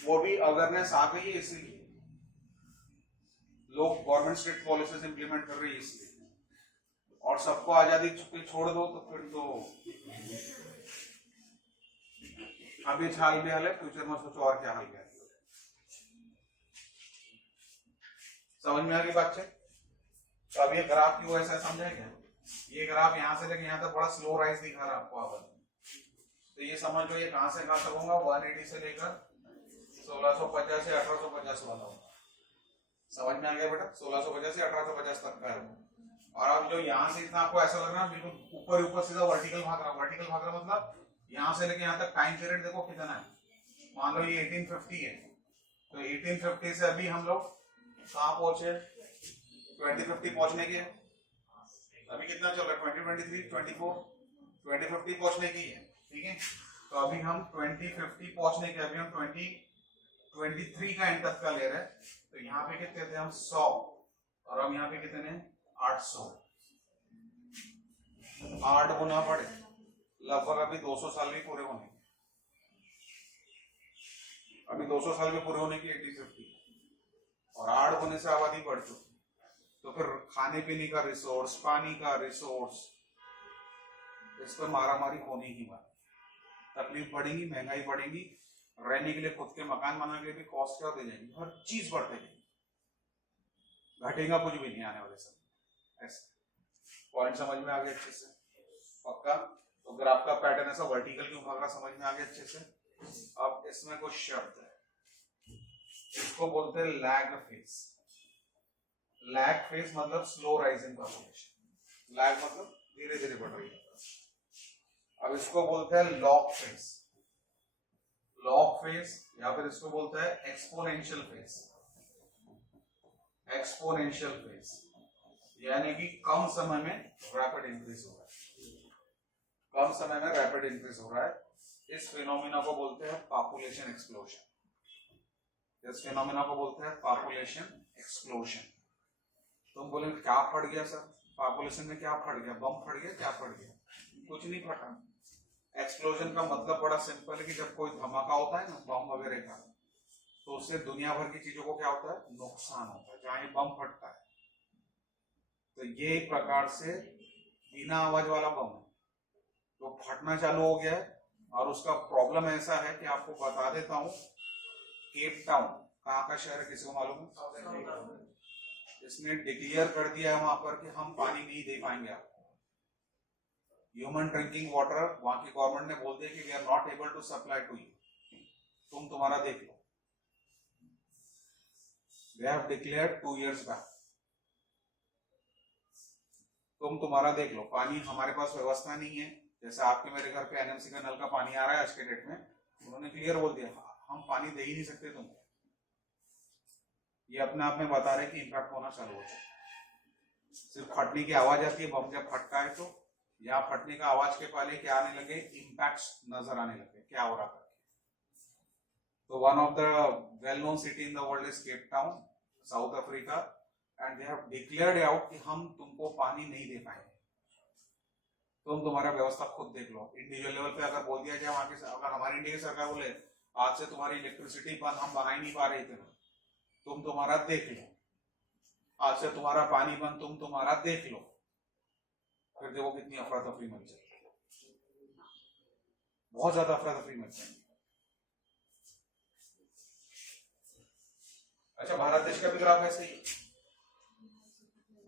वो भी अवेयरनेस आ गई है, इसलिए लोग गवर्नमेंट स्ट्रिक्ट पॉलिसीज इंप्लीमेंट कर रही है इसलिए। और सबको आजादी छोड़ दो तो फिर तो अभी हाल बेहाल है, फ्यूचर में सोचो और क्या हाल बेहाल। समझ में आ गई बात? तो अब ये ग्राफ क्यों ऐसा समझा क्या? ये ग्राफ यहाँ से लेके यहाँ तक बड़ा स्लो राइज दिखा रहा है आपको आबादी। तो ये समझ लो ये कहां से कहां तक होगा? 180 से लेकर 1650 से 1850 वाला होगा। समझ में आ गया बेटा? 1650 से 1850 तक का है। और अब जो यहाँ से इतना आपको ऐसा लग रहा है बिल्कुल ऊपर ऊपर सीधा वर्टिकल भाग रहा है। वर्टिकल भाग रहा मतलब यहाँ से लेके यहाँ तक टाइम पीरियड देखो कितना है। मान लो ये 1850 है, तो 1850 से अभी हम लोग कहाँ पहुंचे? 2050 पहुंचने के। अभी कितना चल रहा है? 2023, 24, 2050 पहुंचने की है, ठीक है। तो अभी हम 2050 पहुंचने के, अभी हम 2023 का एंड तक का ले रहे हैं। तो यहाँ पे कितने थे हम? 100, और हम यहाँ पे कितने? 800। 8 गुना बढ़े, लगभग अभी 200 साल भी पूरे होने, अभी 200 साल भी पूरे होने की 1850, और 8 गुने से आबादी बढ़ चुकी। तो फिर खाने पीने का रिसोर्स, पानी का रिसोर्स, इस पर मारामारी होनी ही बात। तकलीफ बढ़ेगी, महंगाई बढ़ेगी, रहने के लिए खुद के मकान बनाने के लिए भी कॉस्ट क्या होती जाएगी, हर चीज बढ़ते जाएगी, घटेगा कुछ भी नहीं आने वाले समय। ऐसा पॉइंट समझ में आ गया अच्छे से? पक्का? तो ग्राफ का पैटर्न ऐसा वर्टिकल क्यों भाग रहा समझ में आ गया अच्छे से। अब इसमें कुछ शब्द है, इसको बोलते हैं लैग फेज। लैग फेज मतलब स्लो राइजिंग पॉपुलेशन, लैग मतलब धीरे धीरे बढ़ रही है। अब इसको बोलते हैं लॉग फेज, लॉग फेज, या फिर इसको बोलते हैं एक्सपोनेंशियल फेज। एक्सपोनेंशियल फेज यानी कि कम समय में रैपिड इंक्रीज हो रहा है, कम समय में रैपिड इंक्रीज हो रहा है। इस फिनोमिना को बोलते हैं पॉपुलेशन एक्सप्लोजन। इस फिनोमिना को बोलते हैं पॉपुलेशन एक्सप्लोजन। तुम बोले क्या फट गया सर, पॉपुलेशन में क्या फट गया, बम फट गया, क्या फट गया? कुछ नहीं फटा। एक्सप्लोजन का मतलब बड़ा सिंपल है कि जब कोई धमाका होता है ना बम वगैरह का, तो उससे दुनिया भर की चीजों को क्या होता है, नुकसान होता है। जहां ये बम फटता है तो ये एक प्रकार से बिना आवाज वाला बम है, तो फटना चालू हो गया है। और उसका प्रॉब्लम ऐसा है कि आपको बता देता हूं, केप टाउन कहाँ का शहर है, किसी को मालूम है? इसने डिक्लेयर कर दिया है वहां पर कि हम पानी नहीं दे पाएंगे आपको। ह्यूमन ड्रिंकिंग वाटर वहां की गवर्नमेंट ने बोल दिया कि we are not able to supply to you, तुम तुम्हारा देख लो। They have declared 2 years back, तुम तुम्हारा देख लो। पानी हमारे पास व्यवस्था नहीं है, जैसे आपके मेरे घर पे एनएमसी का नल का पानी आ रहा है आज के डेट में, उन्होंने क्लियर बोल दिया हम पानी दे ही नहीं सकते तुमको। ये अपने आप में बता रहे कि इंपैक्ट होना चालू हो जाए। सिर्फ फटने की आवाज आती है, बम जब फटता है तो या फटने का आवाज के पहले क्या आने लगे, इम्पैक्ट नजर आने लगे क्या हो रहा था। तो one of the well known city in the world is Cape Town, south Africa, and they have declared out कि हम तुमको पानी नहीं दे पाएंगे, तुम तुम्हारा व्यवस्था खुद देख लो। इंडिविजुअल लेवल पे अगर बोल दिया जाए वहां के, अगर हमारी इंडिया की सरकार बोले आज से तुम्हारी इलेक्ट्रिसिटी बंद, हम बना ही नहीं पा रहे थे, तुम तुम्हारा देख लो। आज से तुम्हारा पानी बंद, तुम तुम्हारा देख लो। फिर देखो कितनी अफरा तफरी मच जाएगी, बहुत ज्यादा अफरा तफरी मच जाएगी। अच्छा, भारत देश का भी ग्राफ ऐसे ही,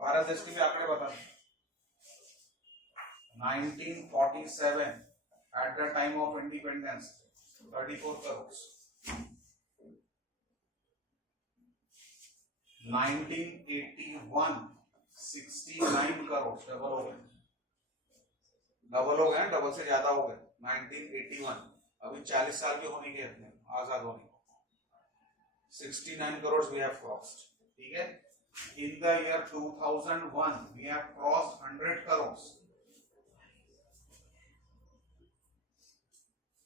भारत देश के भी आंकड़े बता। 1947 at the time of independence 34 crore, 1981 69 crore, double हो गए, डबल हो गए, डबल से ज्यादा हो गए। 1981 अभी 40 साल के होने के अपने आजाद होने, 69 करोड़ वी हैव क्रॉस्ड, ठीक है। In the year 2001 we have crossed 100 crores,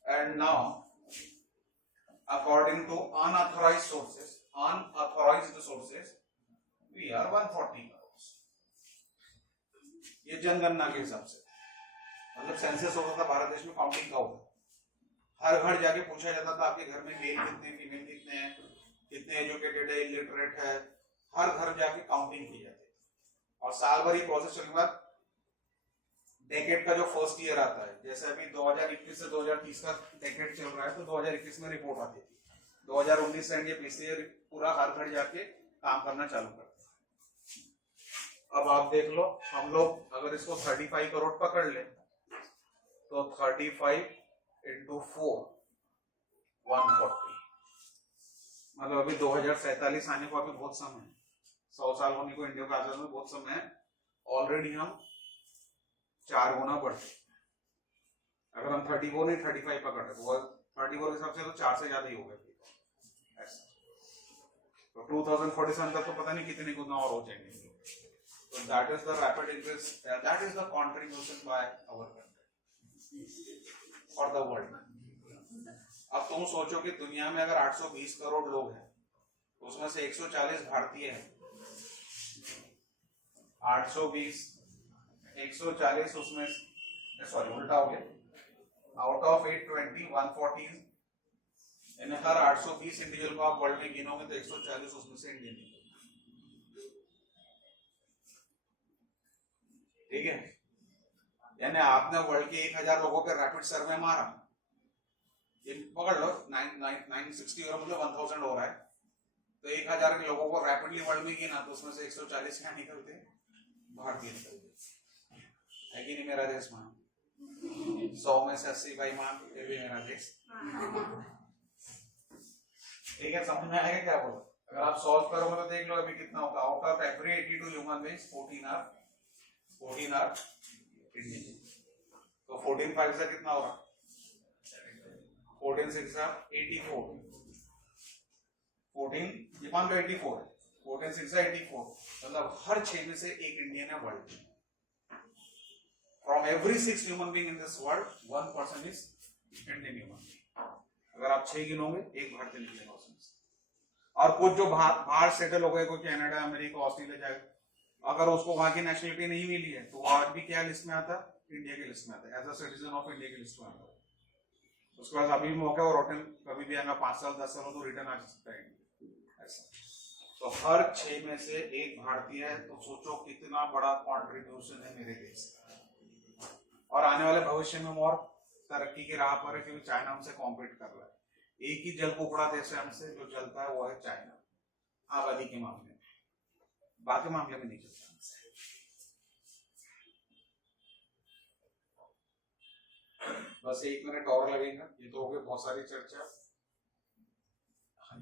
and now according to unauthorized sources we are 140 crores। ये जनगणना के हिसाब से, मतलब सेंसस होता था भारत देश में, काउंटिंग का होता, हर घर जाके पूछा जाता था आपके घर में मेल कितने, फीमेल कितने हैं, कितने एजुकेटेड है, इलिटरेट है, हर घर जाके काउंटिंग की जाती है। और साल भर ही प्रोसेस चलने के बाद डेकेड का जो फर्स्ट ईयर आता है, जैसे अभी 2021 से 2030 का डेकेड चल रहा है, तो 2021 में रिपोर्ट आती थी, 2019 से ये पिछले ईयर पूरा हर घर जाके काम करना चालू करते हैं। अब आप देख लो, हम लोग अगर इसको 35 करोड़ पकड़ ले तो 35 into 4 140, मतलब अभी 2047 आने को अभी बहुत समय है, 100 साल होने को इंडिया का आजाद में बहुत समय है। ऑलरेडी हम 4 गुना बढ़ते, अगर हम 34 नहीं 35 पकड़ रहे तो 34 के हिसाब से तो 4 से ज्यादा ही हो गए ऐसा। तो 2047 तक तो पता नहीं कितने गुना और हो जाएंगे। तो that is the rapid increase, that is the contribution by our country for the world. अब तुम सोचो कि दुनिया में अगर 820 करोड़ लोग हैं, उसमें से 140 भारतीय हैं, 820 140 उसमें, सॉरी उल्टा हो गया, आउट ऑफ 820 140, यानी हर 820 इंडिविजुअल को आप वर्ल्ड में गिनोगे तो 140 उसमें से इंडियन, ठीक है। यानी आपने वर्ल्ड के 1000 लोगों पे रैपिड सर्वे मारा, ये पकड़ लो 960 और मतलब 1000 हो रहा है, तो 1000 के लोगों को रैपिडली वर्ल्ड में गिना तो उसमें से 140 क्या निकलते, भारतीय निकलते, है कि नहीं मेरा देश में। 100 में से 80 बाई मान, ये भी मेरा देश। ठीक है, समझ में आएगा क्या बोला? अगर आप सॉल्व करोगे तो देख लो अभी कितना होगा। Out of every 82 human beings 14 are Indian. तो 14 5 से कितना होगा? 14 6 84। 14 ये मान लो 84 है, 14 6 84, मतलब हर 6 में से एक इंडियन है वर्ल्ड में। From every 6 human being in this world, 1 person is Indian human being. अगर आप 6 गिनोगे, एक भारतीय निकलेगा उसमें से। और कुछ जो बाहर सेटल हो गए, कोई कनाडा, अमेरिका, ऑस्ट्रेलिया जाएगा, अगर उसको वहां की नेशनलिटी नहीं मिली है तो वो आज भी क्या लिस्ट में आता? इंडिया की लिस्ट में आता है, as a citizen of India की लिस्ट में आता है। उसके बाद अभी भी मौका है, और रिटर्न कभी भी आएगा, 5 साल 10 साल तो रिटर्न आ सकता है ऐसा। तो हर 6 में से एक भारतीय है, तो सोचो कितना बड़ा कॉन्ट्रीब्यूशन है मेरे देश का। और आने वाले भविष्य में और तरक्की की राह पर है, क्योंकि चाइना हमसे कॉम्पीट कर रहा है। एक ही जल कुकड़ा देश है हमसे जो चलता है, वो है चाइना, आबादी के मामले में। बाकी मामले में नहीं चलता हमसे। बस 1 मिनट और लगेगा, ये तो हो गई बहुत सारी चर्चा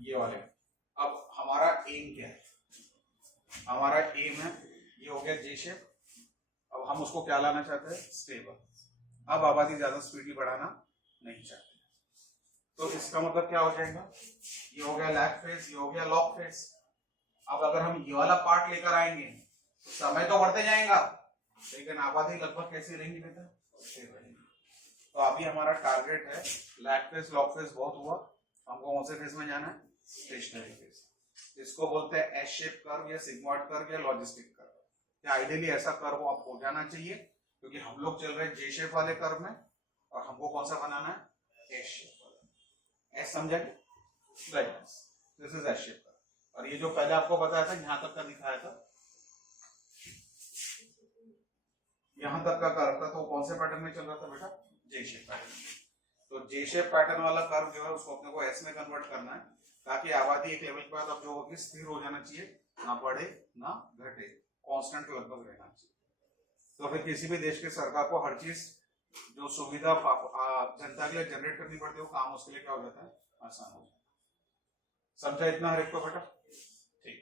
ये वाले। अब हमारा एम क्या है? हमारा एम है, ये हो गया जे शेप। अब हम उसको क्या लाना चाहते हैं? स्टेबल। अब आबादी ज्यादा स्पीडली बढ़ाना नहीं चाहते, तो इसका मतलब क्या हो जाएगा? ये हो गया लैग फेज, ये हो गया लॉग फेज। अब अगर हम ये वाला पार्ट लेकर आएंगे तो समय तो बढ़ते जाएगा, लेकिन आबादी लगभग कैसी रहेंगी बेटा? स्टेबल रहेंगी। तो अभी हमारा टारगेट है लैग फेज, लॉग फेज बहुत हुआ, हमको कौन से फेज में जाना है? Stationary phase. इसको बोलते हैं एस शेप कर्व या सिग्मॉइड कर्व या लॉजिस्टिक कर्व। या आइडियली ऐसा कर्व आप हो जाना चाहिए, क्योंकि हम लोग चल रहे हैं जे शेप वाले कर्व में, और हमको कौन सा बनाना है? एस शेप वाला। एस समझे? This is S shape curve. और ये जो पहले आपको बताया था, यहां तक का दिखाया था, यहां तक का कर्व था, तो कौन से पैटर्न में चल रहा था बेटा? जे शेप पैटर्न। तो जे शेप पैटर्न वाला कर्व जो है उसको अपने को एस में कन्वर्ट करना है, ताकि आबादी एक लेवल के बाद अब जो होगी स्थिर हो जाना चाहिए, ना बढ़े ना घटे, कांस्टेंट लगभग रहना चाहिए। तो फिर किसी भी देश के सरकार को हर चीज जो सुविधा जनता के लिए जनरेट करनी पड़ती है, वो काम उसके लिए क्या हो जाता है? आसान हो जाता है। समझा इतना हर एक को बेटा? ठीक।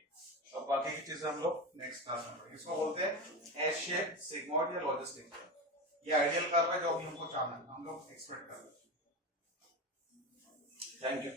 अब बाकी की चीजें हम लोग नेक्स्ट क्लास में पढ़ेंगे। इसको बोलते हैं एस शेप, सिग्मॉइड या लॉजिस्टिक कर्व। ये आइडियल कर्व है जो अभी हमको चाहना है, हम लोग एक्सपेक्ट कर रहे हैं। Thank you.